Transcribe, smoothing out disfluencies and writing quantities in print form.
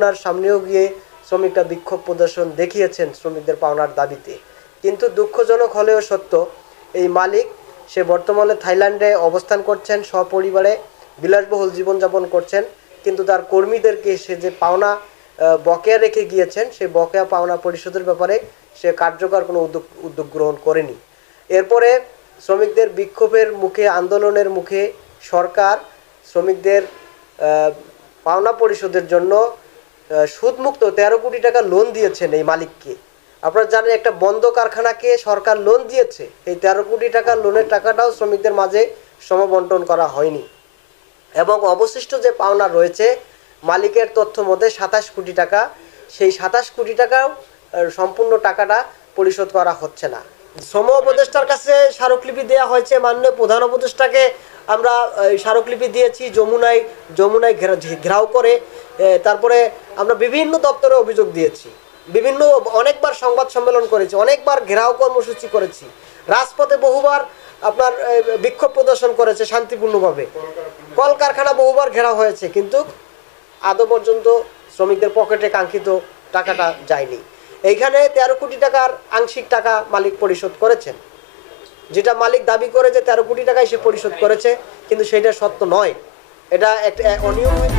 আপনার সামনেও গিয়ে শ্রমিকরা বিক্ষোভ প্রদর্শন দেখিয়েছেন শ্রমিকদের পাওনার দাবিতে। কিন্তু দুঃখজনক হলেও সত্য, এই মালিক সে বর্তমানে থাইল্যান্ডে অবস্থান করছেন, সপরিবারে বিলাসবহুল জীবনযাপন করছেন, কিন্তু তার কর্মীদেরকে সে যে পাওনা বকেয়া রেখে গিয়েছেন সেই বকেয়া পাওনা পরিশোধের ব্যাপারে সে কার্যকর কোনো উদ্যোগ গ্রহণ করেনি। এরপরে শ্রমিকদের বিক্ষোভের মুখে, আন্দোলনের মুখে সরকার শ্রমিকদের পাওনা পরিশোধের জন্য সুদমুক্ত 13 কোটি টাকা লোন দিয়েছেন এই মালিককে। আপনারা জানেন একটা বন্ধ কারখানাকে সরকার লোন দিয়েছে, এই 13 কোটি টাকা লোনের টাকাটাও শ্রমিকদের মাঝে সমবন্টন করা হয়নি। এবং অবশিষ্ট যে পাওনা রয়েছে মালিকের তথ্য মতে 27 কোটি টাকা, সেই 27 কোটি টাকাও সম্পূর্ণ টাকাটা পরিশোধ করা হচ্ছে না। শ্রম উপদেষ্টার কাছে স্মারকলিপি দেওয়া হয়েছে, মাননীয় প্রধান উপদেষ্টাকে আমরা স্মারকলিপি দিয়েছি যমুনায় ঘেরাও করে। তারপরে আমরা বিভিন্ন দপ্তরে অভিযোগ দিয়েছি, অনেকবার সংবাদ সম্মেলন করেছি, অনেকবার ঘেরাও কর্মসূচি করেছি, রাজপথে বহুবার আপনার বিক্ষোভ প্রদর্শন করেছে শান্তিপূর্ণভাবে, কলকারখানা বহুবার ঘেরাও হয়েছে, কিন্তু আদৌ পর্যন্ত শ্রমিকদের পকেটে কাঙ্ক্ষিত টাকাটা যায়নি। এইখানে 13 কোটি টাকার আংশিক টাকা মালিক পরিশোধ করেছেন, যেটা মালিক দাবি করে যে 13 কোটি টাকায় সে পরিশোধ করেছে, কিন্তু সেটা সত্য নয়, এটা একটা অনিয়মিত